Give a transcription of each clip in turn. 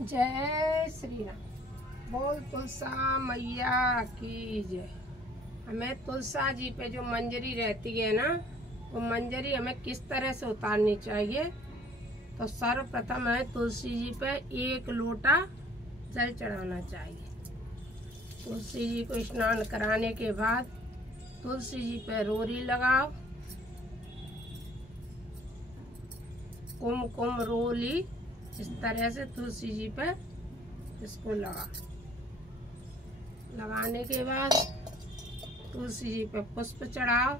जय श्री राम। बोल तुलसा मैया की जय। हमें तुलसा जी पे जो मंजरी रहती है ना, वो मंजरी हमें किस तरह से उतारनी चाहिए। तो सर्वप्रथम हमें तुलसी जी पे 1 लोटा जल चढ़ाना चाहिए। तुलसी जी को स्नान कराने के बाद तुलसी जी पे रोरी लगाओ, कुमकुम रोली इस तरह से तुलसी जी पे इसको लगाने के बाद तुलसी जी पे पुष्प चढ़ाओ।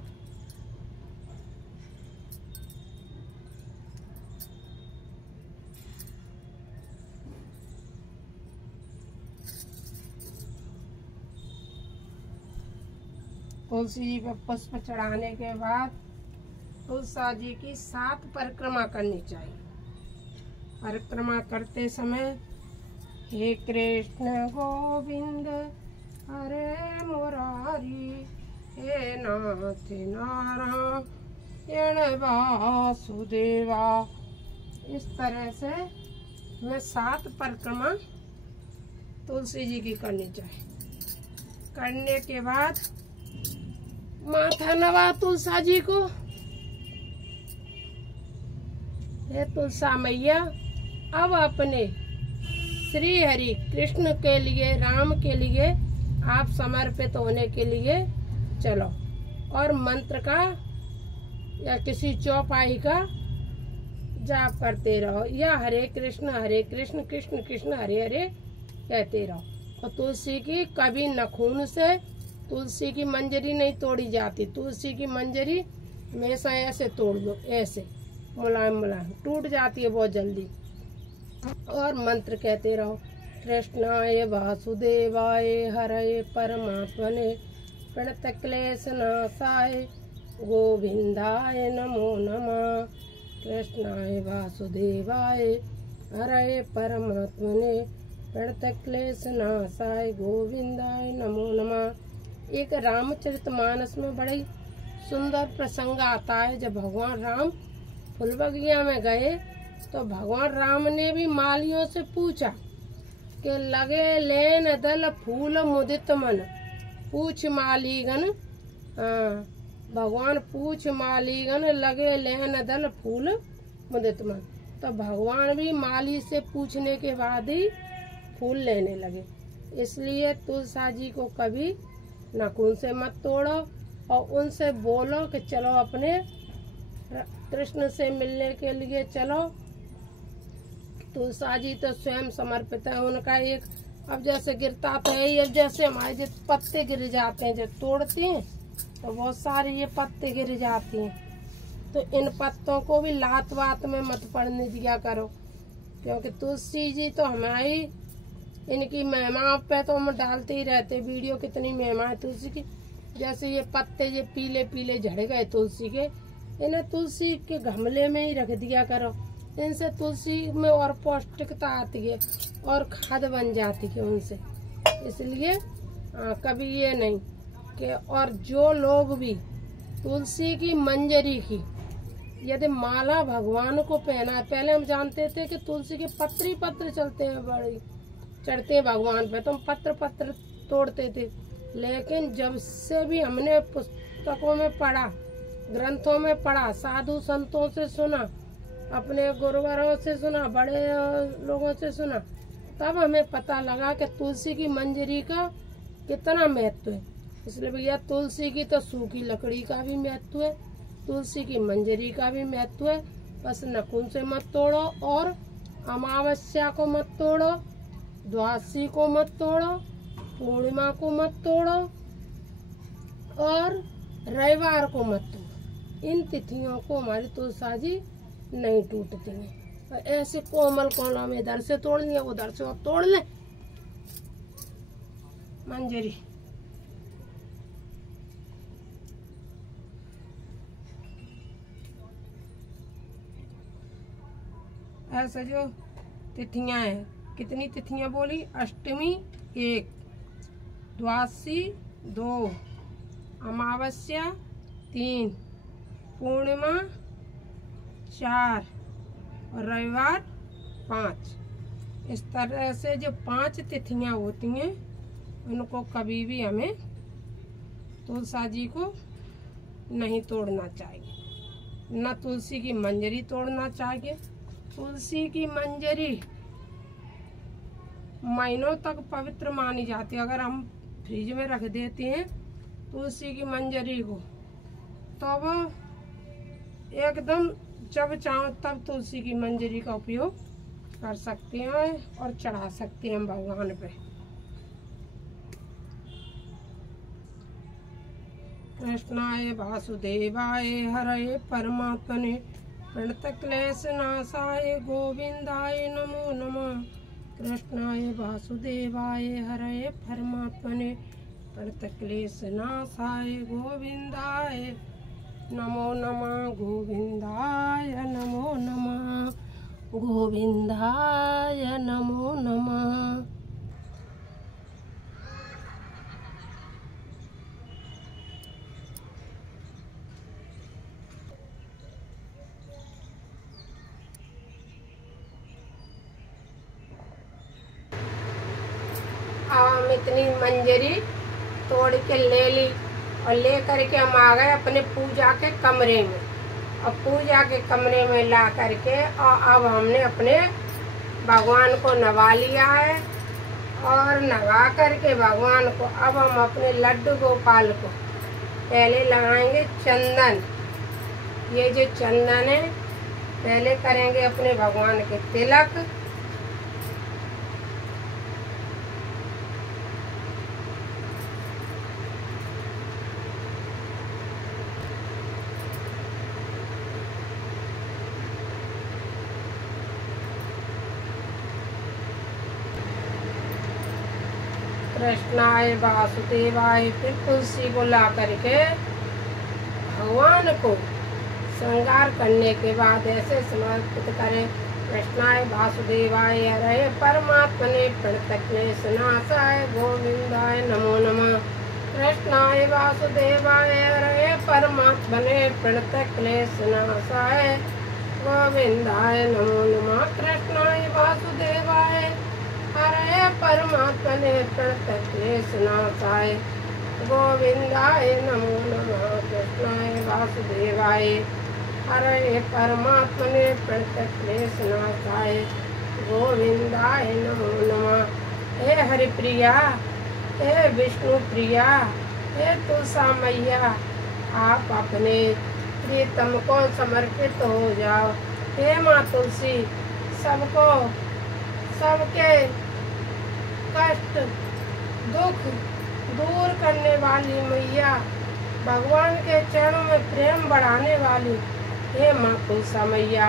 तुलसी जी पे पुष्प चढ़ाने के बाद तुलसा जी की 7 परिक्रमा करनी चाहिए। परिक्रमा करते समय हे कृष्ण गोविंद हरे मुरारी, हे नाथ नारायण वासुदेवा, इस तरह से हमें 7 परिक्रमा तुलसी जी की करनी चाहिए। करने के बाद माथा नवा तुलसा जी को। हे तुलसा मैया, अब अपने श्री हरि कृष्ण के लिए, राम के लिए आप समर्पित होने के लिए चलो और मंत्र का या किसी चौपाई का जाप करते रहो या हरे कृष्ण कृष्ण कृष्ण हरे हरे कहते रहो। और तुलसी की कभी नखून से तुलसी की मंजरी नहीं तोड़ी जाती। तुलसी की मंजरी हमेशा ऐसे तोड़ दो, ऐसे मुलायम मुलायम, टूट जाती है बहुत जल्दी। और मंत्र कहते रहो, कृष्णाय वासुदेवाय हरये परमात्मने प्रणतक्लेश नाशाय गोविंदाय नमो नमः। कृष्णाय वासुदेवाय हरये परमात्मने प्रणतक्लेश नाशाय गोविंदाय नमो नमः। एक रामचरितमानस में बड़ी सुंदर प्रसंग आता है। जब भगवान राम फूल बगिया में गए तो भगवान राम ने भी मालियों से पूछा कि लगे लेन दल फूल मुदित मन, पूछ मालीगन। भगवान पूछ मालीगन लगे लेन दल फूल मुदित मन। तो भगवान भी माली से पूछने के बाद ही फूल लेने लगे। इसलिए तुलसा जी को कभी नाखून से मत तोड़ो और उनसे बोलो कि चलो अपने कृष्ण से मिलने के लिए चलो। तुलसा जी तो स्वयं समर्पित है। उनका एक अब जैसे गिरता तो है, ये जैसे हमारे जो पत्ते गिर जाते हैं, जो तोड़ते हैं तो बहुत सारे ये पत्ते गिर जाते हैं। तो इन पत्तों को भी लात वात में मत पड़ने दिया करो, क्योंकि तुलसी जी तो हमारी, इनकी महिमा पे तो हम डालते ही रहते वीडियो, कितनी महिमा है तुलसी की। जैसे ये पत्ते ये पीले पीले झड़ गए तुलसी के, इन्हें तुलसी के गमले में ही रख दिया करो। इनसे तुलसी में और पौष्टिकता आती है और खाद बन जाती है उनसे। इसलिए कभी ये नहीं कि, और जो लोग भी तुलसी की मंजरी की यदि माला भगवान को पहना, पहले हम जानते थे कि तुलसी के पत्र चलते हैं, बड़ी चढ़ते हैं भगवान पे, तो हम पत्र तोड़ते थे। लेकिन जब से भी हमने पुस्तकों में पढ़ा, ग्रंथों में पढ़ा, साधु संतों से सुना, अपने गुरुवरों से सुना, बड़े लोगों से सुना, तब हमें पता लगा कि तुलसी की मंजरी का कितना महत्व है। इसलिए भैया तुलसी की तो सूखी लकड़ी का भी महत्व है, तुलसी की मंजरी का भी महत्व है। बस नखून से मत तोड़ो और अमावस्या को मत तोड़ो, द्वादशी को मत तोड़ो, पूर्णिमा को मत तोड़ो और रविवार को मत तोड़ो। इन तिथियों को हमारी तुलसा जी नहीं टूटती हैं। ऐसे कोमल कोला में इधर से तोड़ लिया, उधर से और तोड़ ले मंजरी। ऐसे जो तिथियां हैं, कितनी तिथियां बोली? अष्टमी 1, द्वादशी 2, अमावस्या 3, पूर्णिमा 4 और रविवार 5। इस तरह से जो 5 तिथियां होती हैं उनको कभी भी हमें तुलसा जी को नहीं तोड़ना चाहिए, न तुलसी की मंजरी तोड़ना चाहिए। तुलसी की मंजरी महीनों तक पवित्र मानी जाती है। अगर हम फ्रिज में रख देते हैं तुलसी की मंजरी को, तो वो एकदम जब चाहो तब तुलसी की मंजरी का उपयोग कर सकते हैं और चढ़ा सकते हैं भगवान पे। कृष्णाय वासुदेवाय हरये परमात्मने प्रणतक्लेश नाशाय गोविंदाय नमो नमः। कृष्णाय वासुदेवाय हरये परमात्मने प्रणतक्लेश नाशाय गोविंदाय नमो नमः। गोविंदाय नमो नमः, गोविंदाय नमो नमः। हम इतनी मंजरी तोड़ के ले ली और ले करके हम आ गए अपने पूजा के कमरे में। और पूजा के कमरे में ला करके और अब हमने अपने भगवान को नवा लिया है। और नवा करके भगवान को अब हम अपने लड्डू गोपाल को पहले लगाएंगे चंदन। ये जो चंदन है पहले करेंगे अपने भगवान के तिलक। कृष्णाय वासुदेवाय, फिर तुलसी को ला करके भगवान को श्रृंगार करने के बाद ऐसे समर्पित करें। कृष्णाय वासुदेवाय हरये परमात्मने प्रणतक्लेश नाशाय गोविंदाय नमो नमः। कृष्णाय वासुदेवाय हरये परमात्मने प्रणतक्लेश नाशाय गोविंदाय नमो नमः। कृष्णाय वासुदेवाय हरये परमात्मने प्रणतक्लेश नाशाय गोविंदाय नमो नमः। कृष्णाय वासुदेवाय हरये परमात्मने प्रणतक्लेश नाशाय गोविंदाय नमो नमः। हे हरिप्रिया, हे विष्णु प्रिया, हे तुलसा मैया, आप अपने प्रियतम को समर्पित हो जाओ। हे माँ तुलसी, सबको सबके कष्ट दुख दूर करने वाली मैया, भगवान के चरणों में प्रेम बढ़ाने वाली, हे माँ तुलसा मैया,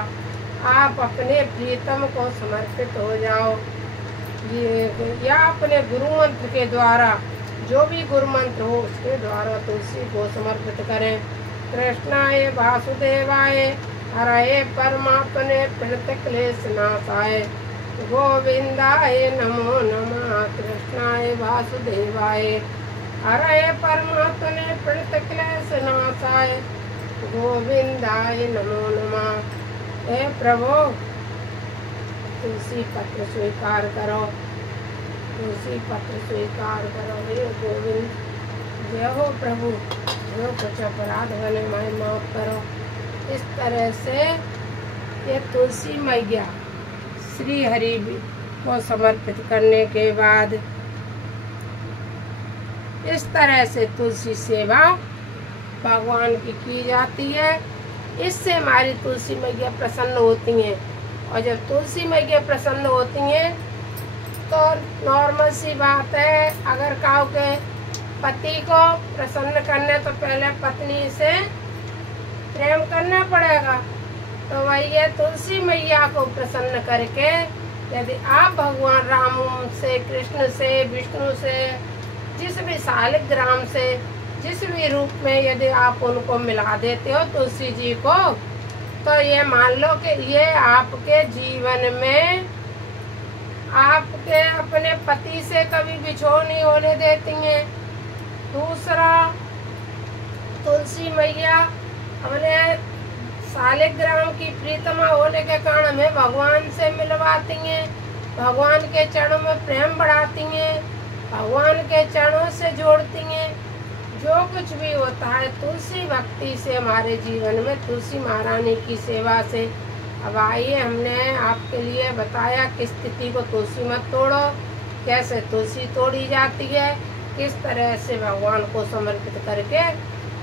आप अपने प्रियतम को समर्पित हो जाओ। ये या अपने गुरु मंत्र के द्वारा, जो भी गुरु मंत्र हो उसके द्वारा तुलसी को समर्पित करें। कृष्णाय वासुदेवाय हरये परमात्मने प्रणतक्लेश नाशाय गोविंदाय नमो नमः। कृष्णाय वासुदेवाय हरये परमात्मने प्रणतक्लेश नाशाय गोविंदाय नमो नमः। हे प्रभु, तुलसी पत्र स्वीकार करो, तुलसी पत्र स्वीकार करो। हे गोविंद, जय हो प्रभु, जो कुछ अपराध बने मैं माफ करो। इस तरह से ये तुलसी मैया श्री हरि को समर्पित करने के बाद इस तरह से तुलसी सेवा भगवान की जाती है। इससे हमारी तुलसी मैया प्रसन्न होती हैं। और जब तुलसी मैया प्रसन्न होती हैं तो नॉर्मल सी बात है, अगर काऊ के पति को प्रसन्न करने तो पहले पत्नी से प्रेम करना पड़ेगा। तो वही है, तुलसी मैया को प्रसन्न करके यदि आप भगवान राम से, कृष्ण से, विष्णु से, जिस भी शालिग्राम से, जिस भी रूप में यदि आप उनको मिला देते हो तुलसी जी को, तो ये मान लो कि ये आपके जीवन में आपके अपने पति से कभी बिछोह नहीं होने देती हैं। दूसरा, तुलसी मैया अपने शालिग्राम की प्रीतमा होने के कारण हमें भगवान से मिलवाती हैं। भगवान के चरणों में प्रेम बढ़ाती हैं, भगवान के चरणों से जोड़ती हैं। जो कुछ भी होता है तुलसी भक्ति से हमारे जीवन में, तुलसी महारानी की सेवा से। अब आइए, हमने आपके लिए बताया कि स्थिति को तुलसी मत तोड़ो, कैसे तुलसी तोड़ी जाती है, किस तरह से भगवान को समर्पित करके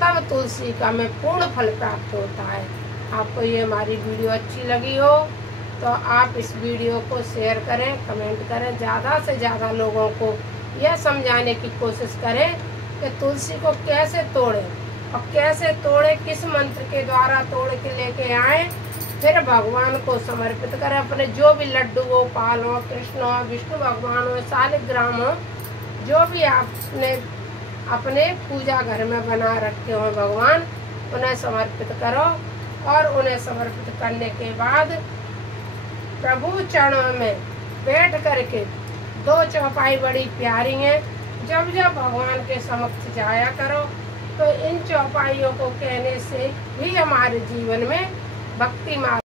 तब तुलसी का हमें पूर्ण फल प्राप्त होता है। आपको ये हमारी वीडियो अच्छी लगी हो तो आप इस वीडियो को शेयर करें, कमेंट करें, ज़्यादा से ज़्यादा लोगों को यह समझाने की कोशिश करें कि तुलसी को कैसे तोड़ें और कैसे तोड़ें, किस मंत्र के द्वारा तोड़ के लेके आए, फिर भगवान को समर्पित करें। अपने जो भी लड्डू हो, पाल हो, कृष्ण हो, विष्णु भगवान हो, शालिग्राम हो, जो भी आपने अपने पूजा घर में बना रखे हो भगवान, उन्हें समर्पित करो। और उन्हें समर्पित करने के बाद प्रभु चरणों में बैठ करके, 2 चौपाई बड़ी प्यारी हैं, जब जब भगवान के समक्ष जाया करो तो इन चौपाइयों को कहने से भी हमारे जीवन में भक्ति मार्ग